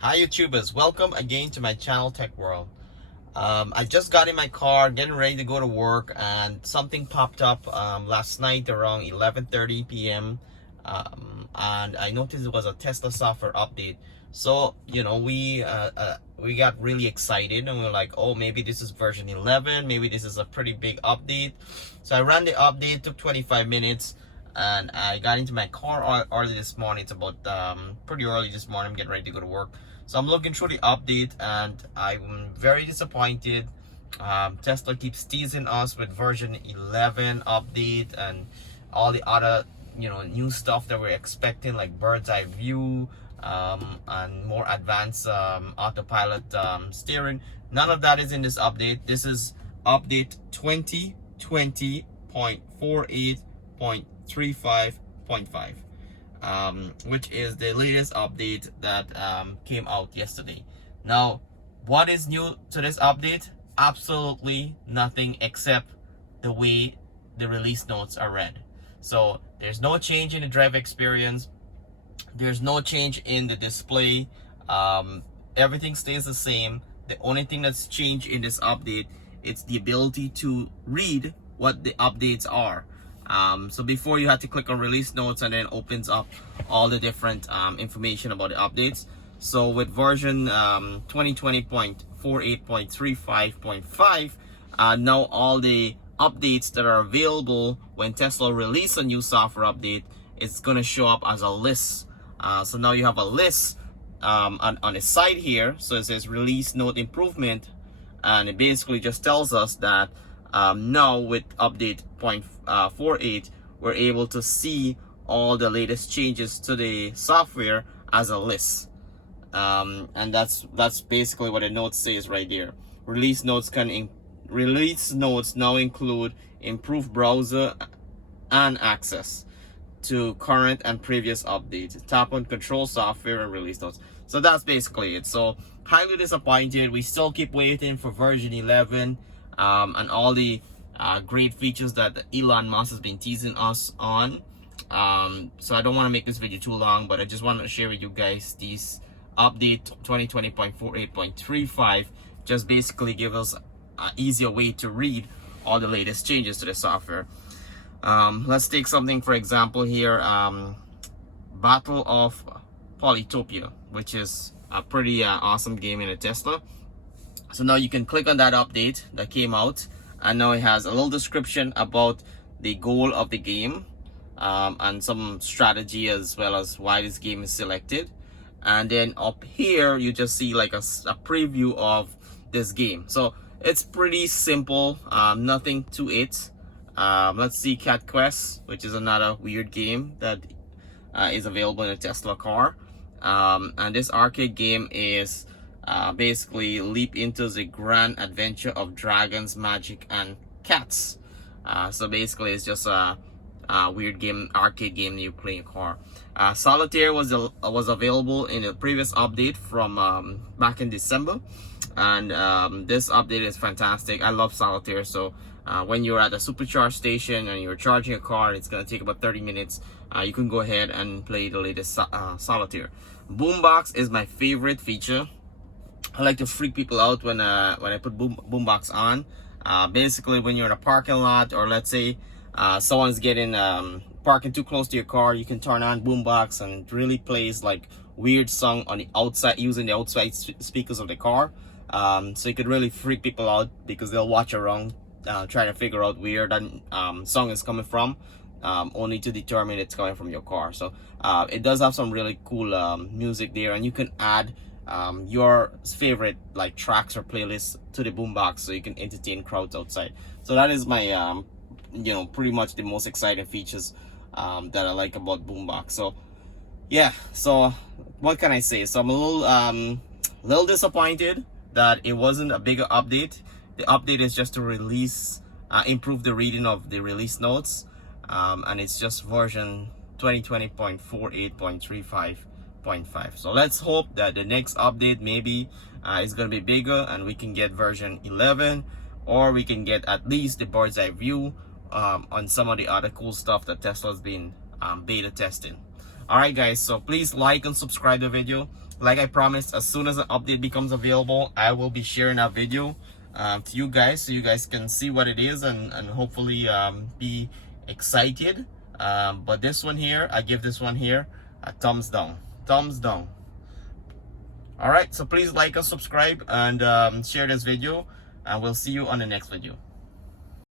Hi YouTubers, welcome again to my channel Tech World. I just got in my car getting ready to go to work and something popped up last night around 11:30 p.m. And I noticed it was a Tesla software update. So we got really excited and we're like, oh, maybe this is version 11, maybe this is a pretty big update. So I ran the update, took 25 minutes, and I got into my car early this morning. It's about pretty early this morning. I'm getting ready to go to work. So I'm looking through the update and I'm very disappointed. Tesla keeps teasing us with version 11 update and all the other new stuff that we're expecting, like bird's eye view, and more advanced autopilot steering. None of that is in this update. This is update 2020.48.35.5. Which is the latest update that came out yesterday. Now, what is new to this update? Absolutely nothing except the way the release notes are read. So there's no change in the drive experience. There's no change in the display. Everything stays the same. The only thing that's changed in this update, it's the ability to read what the updates are. So before you had to click on release notes and then opens up all the different information about the updates. So with version 2020.48.35.5, now all the updates that are available when Tesla release a new software update, it's gonna show up as a list. So now you have a list on the side here. So it says release note improvement, and it basically just tells us that now with update 0.48, we're able to see all the latest changes to the software as a list. And that's basically what the note says right there. Release notes now include improved browser and access to current and previous updates. Tap on control software and release notes. So that's basically it. So highly disappointed. We still keep waiting for version 11 and all the great features that Elon Musk has been teasing us on. So I don't want to make this video too long, but I just wanted to share with you guys these update 2020.48.35 just basically give us an easier way to read all the latest changes to the software. Let's take something for example here, Battle of Polytopia, which is a pretty awesome game in a Tesla. So now you can click on that update that came out, and now it has a little description about the goal of the game, and some strategy as well as why this game is selected. And then up here you just see like a preview of this game. So it's pretty simple, nothing to it. Let's see Cat Quest, which is another weird game that is available in a Tesla car. And this arcade game is basically leap into the grand adventure of dragons, magic, and cats. So basically it's just a weird game, arcade game that you play in a car. Solitaire was available in the previous update from back in December, and this update is fantastic. I love Solitaire. So when you're at a supercharge station and you're charging a car, it's gonna take about 30 minutes. You can go ahead and play the latest Solitaire. Boombox is my favorite feature. I like to freak people out when I put boombox on. Basically, when you're in a parking lot, or let's say someone's getting parking too close to your car, you can turn on boombox and it really plays like weird song on the outside using the outside speakers of the car. So you could really freak people out because they'll watch around trying to figure out where that song is coming from, only to determine it's coming from your car. So it does have some really cool music there, and you can add your favorite like tracks or playlists to the boombox so you can entertain crowds outside. So that is my pretty much the most exciting features that I like about boombox. So yeah, so what can I say? So I'm a little disappointed that it wasn't a bigger update. The update is just to release improve the reading of the release notes, and it's just version 2020.48.35.5. so let's hope that the next update maybe is going to be bigger and we can get version 11, or we can get at least the bird's eye view on some of the other cool stuff that Tesla's been beta testing. Alright guys, so please like and subscribe the video. Like I promised, as soon as an update becomes available, I will be sharing that video to you guys, so you guys can see what it is and hopefully be excited. But this one here, I give this one here a thumbs down. Thumbs down. All right, so please like and subscribe and share this video, and we'll see you on the next video.